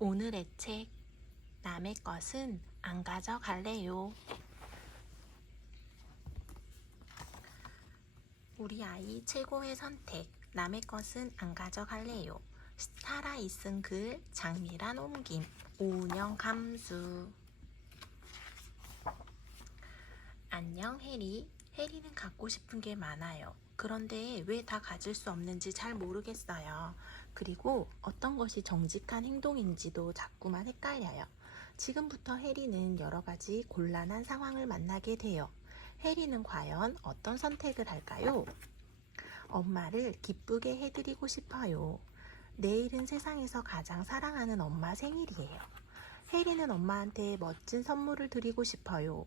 오늘의 책, 남의 것은 안 가져갈래요. 우리 아이 최고의 선택, 남의 것은 안 가져갈래요. 살아있은 글, 장미란 옮김, 오은영 감수. 안녕 해리. 해리는 갖고 싶은 게 많아요. 그런데 왜 다 가질 수 없는지 잘 모르겠어요. 그리고 어떤 것이 정직한 행동인지도 자꾸만 헷갈려요. 지금부터 해리는 여러 가지 곤란한 상황을 만나게 돼요. 해리는 과연 어떤 선택을 할까요? 엄마를 기쁘게 해드리고 싶어요. 내일은 세상에서 가장 사랑하는 엄마 생일이에요. 해리는 엄마한테 멋진 선물을 드리고 싶어요.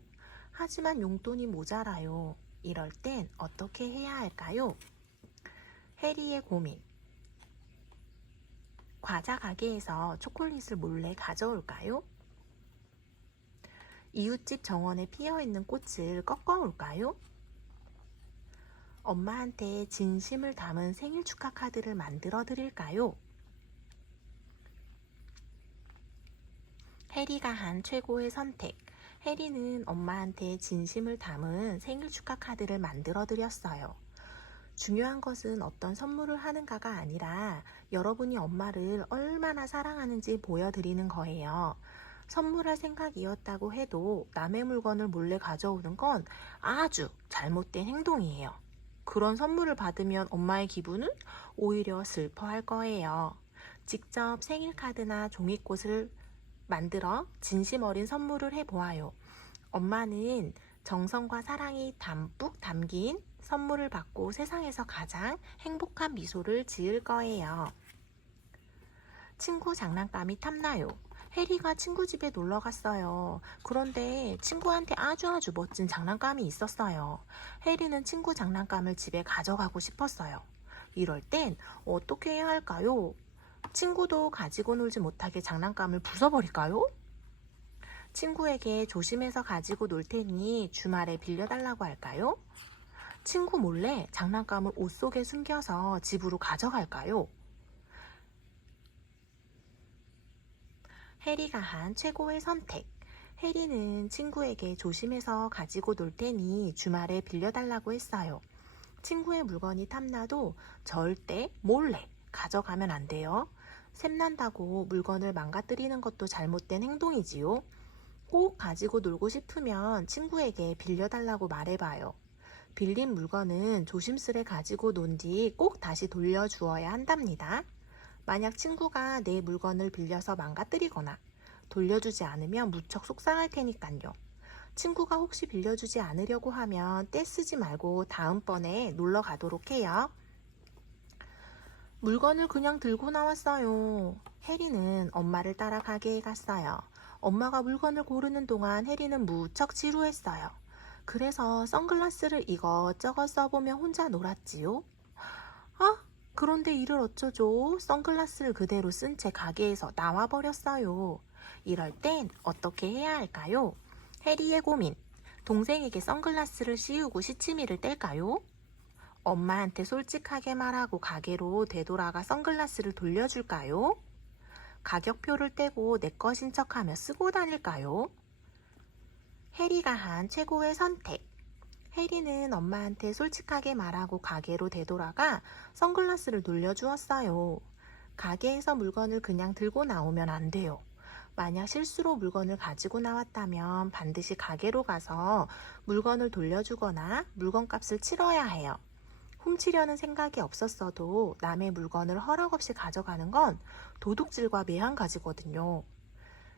하지만 용돈이 모자라요. 이럴 땐 어떻게 해야 할까요? 해리의 고민. 과자 가게에서 초콜릿을 몰래 가져올까요? 이웃집 정원에 피어있는 꽃을 꺾어올까요? 엄마한테 진심을 담은 생일 축하 카드를 만들어 드릴까요? 해리가 한 최고의 선택. 해리는 엄마한테 진심을 담은 생일 축하 카드를 만들어 드렸어요. 중요한 것은 어떤 선물을 하는가가 아니라 여러분이 엄마를 얼마나 사랑하는지 보여드리는 거예요. 선물할 생각이었다고 해도 남의 물건을 몰래 가져오는 건 아주 잘못된 행동이에요. 그런 선물을 받으면 엄마의 기분은 오히려 슬퍼할 거예요. 직접 생일 카드나 종이꽃을 만들어 진심 어린 선물을 해보아요. 엄마는 정성과 사랑이 담뿍 담긴 선물을 받고 세상에서 가장 행복한 미소를 지을 거예요. 친구 장난감이 탐나요. 해리가 친구 집에 놀러 갔어요. 그런데 친구한테 아주 멋진 장난감이 있었어요. 해리는 친구 장난감을 집에 가져가고 싶었어요. 이럴 땐 어떻게 해야 할까요? 친구도 가지고 놀지 못하게 장난감을 부숴버릴까요? 친구에게 조심해서 가지고 놀 테니 주말에 빌려달라고 할까요? 친구 몰래 장난감을 옷 속에 숨겨서 집으로 가져갈까요? 해리가 한 최고의 선택. 해리는 친구에게 조심해서 가지고 놀 테니 주말에 빌려달라고 했어요. 친구의 물건이 탐나도 절대 몰래 가져가면 안 돼요. 샘난다고 물건을 망가뜨리는 것도 잘못된 행동이지요. 꼭 가지고 놀고 싶으면 친구에게 빌려달라고 말해봐요. 빌린 물건은 조심스레 가지고 논 뒤 꼭 다시 돌려주어야 한답니다. 만약 친구가 내 물건을 빌려서 망가뜨리거나 돌려주지 않으면 무척 속상할 테니까요. 친구가 혹시 빌려주지 않으려고 하면 떼쓰지 말고 다음번에 놀러 가도록 해요. 물건을 그냥 들고 나왔어요. 해리는 엄마를 따라 가게에 갔어요. 엄마가 물건을 고르는 동안 해리는 무척 지루했어요. 그래서 선글라스를 이것저것 써보며 혼자 놀았지요. 아, 그런데 이를 어쩌죠? 선글라스를 그대로 쓴 채 가게에서 나와버렸어요. 이럴 땐 어떻게 해야 할까요? 해리의 고민. 동생에게 선글라스를 씌우고 시치미를 뗄까요? 엄마한테 솔직하게 말하고 가게로 되돌아가 선글라스를 돌려줄까요? 가격표를 떼고 내 것인 척하며 쓰고 다닐까요? 해리가 한 최고의 선택. 해리는 엄마한테 솔직하게 말하고 가게로 되돌아가 선글라스를 돌려주었어요. 가게에서 물건을 그냥 들고 나오면 안 돼요. 만약 실수로 물건을 가지고 나왔다면 반드시 가게로 가서 물건을 돌려주거나 물건값을 치러야 해요. 훔치려는 생각이 없었어도 남의 물건을 허락 없이 가져가는 건 도둑질과 매한가지거든요.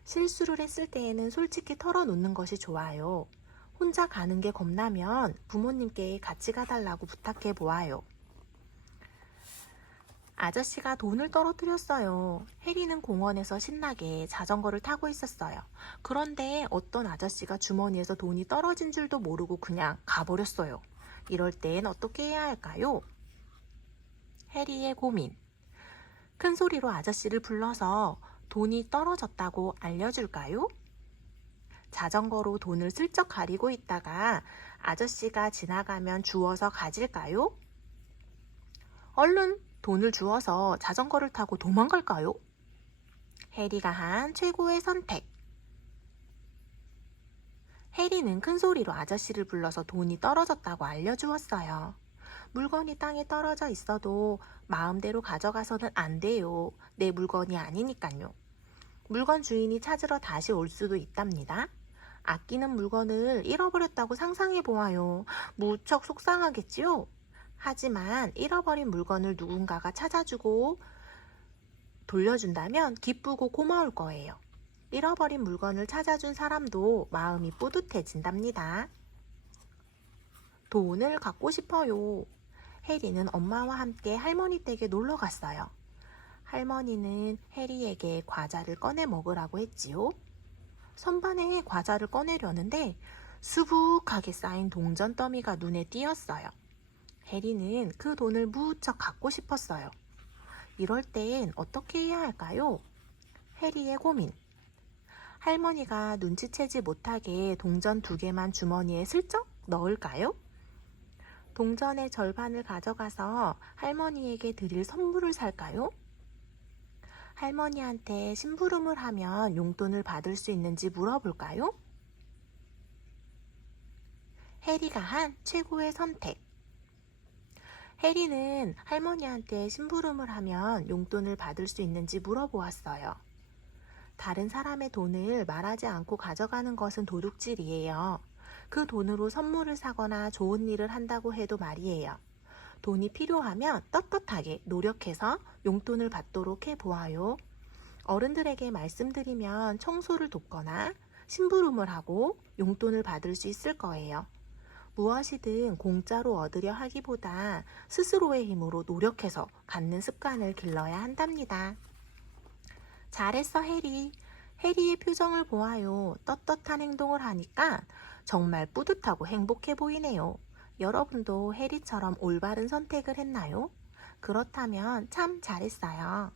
실수를 했을 때에는 솔직히 털어놓는 것이 좋아요. 혼자 가는 게 겁나면 부모님께 같이 가달라고 부탁해 보아요. 아저씨가 돈을 떨어뜨렸어요. 해리는 공원에서 신나게 자전거를 타고 있었어요. 그런데 어떤 아저씨가 주머니에서 돈이 떨어진 줄도 모르고 그냥 가버렸어요. 이럴 땐 어떻게 해야 할까요? 해리의 고민. 큰 소리로 아저씨를 불러서 돈이 떨어졌다고 알려줄까요? 자전거로 돈을 슬쩍 가리고 있다가 아저씨가 지나가면 주워서 가질까요? 얼른 돈을 주워서 자전거를 타고 도망갈까요? 해리가 한 최고의 선택. 해리는 큰 소리로 아저씨를 불러서 돈이 떨어졌다고 알려주었어요. 물건이 땅에 떨어져 있어도 마음대로 가져가서는 안 돼요. 내 물건이 아니니까요. 물건 주인이 찾으러 다시 올 수도 있답니다. 아끼는 물건을 잃어버렸다고 상상해 보아요. 무척 속상하겠지요? 하지만 잃어버린 물건을 누군가가 찾아주고 돌려준다면 기쁘고 고마울 거예요. 잃어버린 물건을 찾아준 사람도 마음이 뿌듯해진답니다. 돈을 갖고 싶어요. 해리는 엄마와 함께 할머니 댁에 놀러 갔어요. 할머니는 해리에게 과자를 꺼내 먹으라고 했지요. 선반에 과자를 꺼내려는데 수북하게 쌓인 동전 더미가 눈에 띄었어요. 해리는 그 돈을 무척 갖고 싶었어요. 이럴 땐 어떻게 해야 할까요? 해리의 고민. 할머니가 눈치채지 못하게 동전 2개만 주머니에 슬쩍 넣을까요? 동전의 절반을 가져가서 할머니에게 드릴 선물을 살까요? 할머니한테 심부름을 하면 용돈을 받을 수 있는지 물어볼까요? 해리가 한 최고의 선택. 해리는 할머니한테 심부름을 하면 용돈을 받을 수 있는지 물어보았어요. 다른 사람의 돈을 말하지 않고 가져가는 것은 도둑질이에요. 그 돈으로 선물을 사거나 좋은 일을 한다고 해도 말이에요. 돈이 필요하면 떳떳하게 노력해서 용돈을 받도록 해보아요. 어른들에게 말씀드리면 청소를 돕거나 심부름을 하고 용돈을 받을 수 있을 거예요. 무엇이든 공짜로 얻으려 하기보다 스스로의 힘으로 노력해서 갖는 습관을 길러야 한답니다. 잘했어, 해리. 해리의 표정을 보아요. 떳떳한 행동을 하니까 정말 뿌듯하고 행복해 보이네요. 여러분도 해리처럼 올바른 선택을 했나요? 그렇다면 참 잘했어요.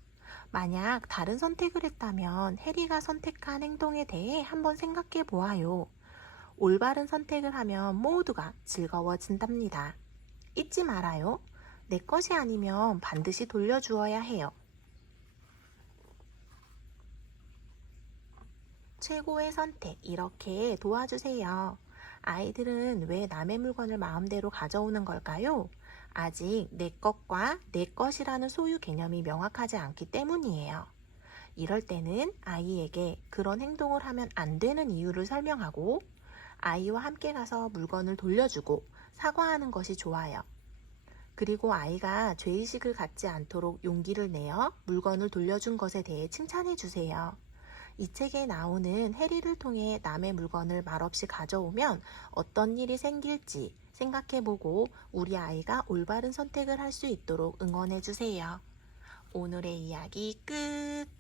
만약 다른 선택을 했다면 해리가 선택한 행동에 대해 한번 생각해 보아요. 올바른 선택을 하면 모두가 즐거워진답니다. 잊지 말아요. 내 것이 아니면 반드시 돌려주어야 해요. 최고의 선택, 이렇게 도와주세요. 아이들은 왜 남의 물건을 마음대로 가져오는 걸까요? 아직 내 것과 내 것이라는 소유 개념이 명확하지 않기 때문이에요. 이럴 때는 아이에게 그런 행동을 하면 안 되는 이유를 설명하고 아이와 함께 가서 물건을 돌려주고 사과하는 것이 좋아요. 그리고 아이가 죄의식을 갖지 않도록 용기를 내어 물건을 돌려준 것에 대해 칭찬해 주세요. 이 책에 나오는 해리를 통해 남의 물건을 말없이 가져오면 어떤 일이 생길지 생각해보고 우리 아이가 올바른 선택을 할 수 있도록 응원해 주세요. 오늘의 이야기 끝!